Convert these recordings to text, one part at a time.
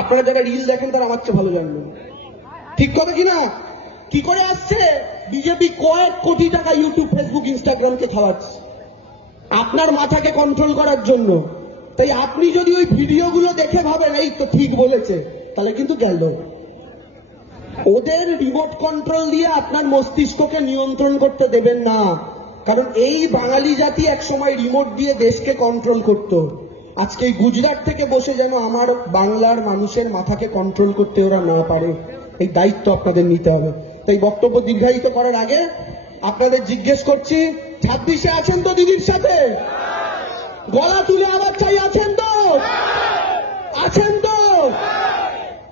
আপনারা যারা রিল দেখেন তারা আমার চেয়ে ভালো জানবেন। ঠিক কথা কিনা? কি করে আসছে? বিজেপি কয়েক কোটি টাকা ইউটিউব, ফেসবুক, ইনস্টাগ্রামকে খাওয়াচ্ছে আপনার মাথাকে কন্ট্রোল করার জন্য। তাই আপনি যদি ওই ভিডিওগুলো দেখে ভাবেন এই তো ঠিক বলেছে, তাহলে কিন্তু গেল। ওদের রিমোট কন্ট্রোল দিয়ে আপনার মস্তিষ্ককে নিয়ন্ত্রণ করতে দেবেন না। কারণ এই বাঙালি জাতি একসময় রিমোট দিয়ে দেশকে কন্ট্রোল করত। আজকে গুজরাট থেকে বসে যেন আমার বাংলার মানুষের মাথাকে কন্ট্রোল করতে ওরা না পারে, এই দায়িত্ব আপনাদের নিতে হবে। তাই বক্তব্য দীর্ঘায়িত করার আগে আপনাদের জিজ্ঞেস করছি, 26-এ আছেন তো দিদির সাথে? গলা তুলে আবার চাই, আছেন তো? আছেন তো?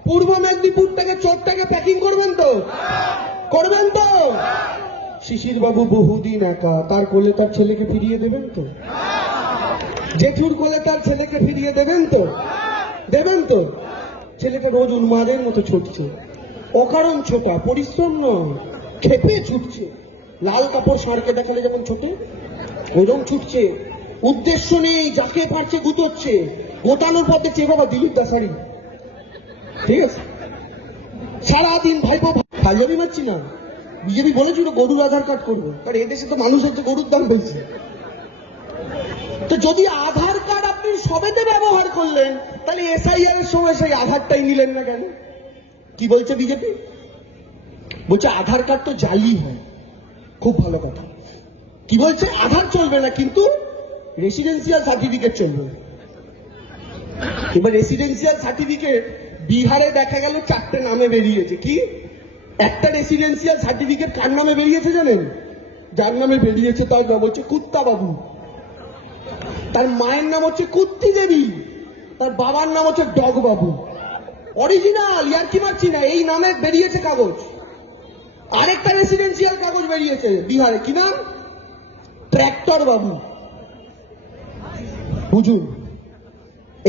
পূর্ব মেদিনীপুর থেকে চোরটাকে প্যাকিং করবেন তো? করবেন তো? শিশির বাবু বহুদিন একা, তার কোলে তার ছেলেকে ফিরিয়ে দেবেন তো? জেঠুর কোলে তার ছেলেকে ফিরিয়ে দেবেন তো? দেবেন তো? ছেলেটা রোজ উন্মাদের মতো ছুটছে, অকারণ ছোটা, পরিশ্রম নয়, খেপে ছুটছে। লাল কাপড় ষাঁড়কে দেখালে যেমন ছোটে, ওরকম ছুটছে। উদ্দেশ্য নেই, যাকে পারছে গুতোচ্ছে। গোটানোর পর দেখছে বাবা দিলীপ দাসারি, ঠিক আছে? সারাদিন ভাইপো ফাইজমি মারছি না। বিজেপি বলেছিল গরুর আধার কার্ড করবে, কারণ এদেশে তো মানুষ হচ্ছে গরুর দাম বলছে। তো যদি আধার কার্ড আপনি সবেতে ব্যবহার করলেন, তাহলে এসআইআর এর সময় সেই আধারটাই নিলেন না কেন? কি বলছে বিজেপি? বলছে আধার কার্ড তো জালি হয়। খুব ভালো কথা। কি বলছে? আধার চলবে না, কিন্তু রেসিডেন্সিয়াল সার্টিফিকেট চলবে। এবার রেসিডেন্সিয়াল সার্টিফিকেট বিহারে দেখা গেল 4টে নামে বেরিয়েছে। কি? একটা রেসিডেন্সিয়াল সার্টিফিকেট কার নামে বেরিয়েছে জানেন? যার নামে বেরিয়েছে তার নাম হচ্ছে কুত্তা বাবু, তার মায়ের নাম হচ্ছে কুত্তি দেবী, তার বাবার নাম হচ্ছে ডগ বাবু। অরিজিনাল, ইয়ার্কি মারছি না, এই নামে বেরিয়েছে কাগজ। আরেকটা রেসিডেন্সিয়াল কাগজ বেরিয়েছে বিহারে, কি নাম? ট্র্যাক্টর বাবু। বুঝুন,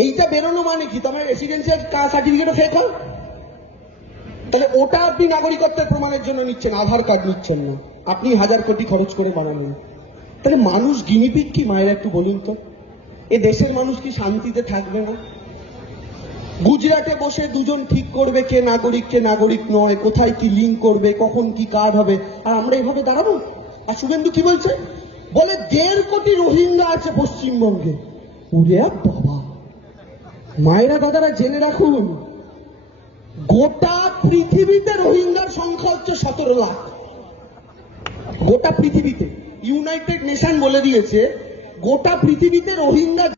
এইটা বেরোনো মানে কি? তোমার রেসিডেন্সিয়াল সার্টিফিকেটও ফেক হয়। তাহলে ওটা আপনি নাগরিকত্বের প্রমাণের জন্য নিচ্ছেন, আধার কার্ড নিচ্ছেন না। আপনি 1000 কোটি খরচ করে বানালেন। তাহলে মানুষ গিনিপিগ কি মায়েরা? একটু বলুন তো, এ দেশের মানুষ কি শান্তিতে থাকবে না? গুজরাটে বসে দুজন ঠিক করবে কে নাগরিক কে নাগরিক নয়, কোথায় কি লিঙ্ক করবে, কখন কি কার্ড হবে, আর আমরা এইভাবে দাঁড়াবো? আর শুভেন্দু কি বলছে? বলে 1.5 কোটি রোহিঙ্গা আছে পশ্চিমবঙ্গে। উরে বাবা! মায়েরা দাদারা জেনে রাখুন, গোটা পৃথিবীতে রোহিঙ্গার সংখ্যা হচ্ছে 17 লাখ। গোটা পৃথিবীতে। ইউনাইটেড নেশন বলে দিয়েছে গোটা পৃথিবীতে রোহিঙ্গা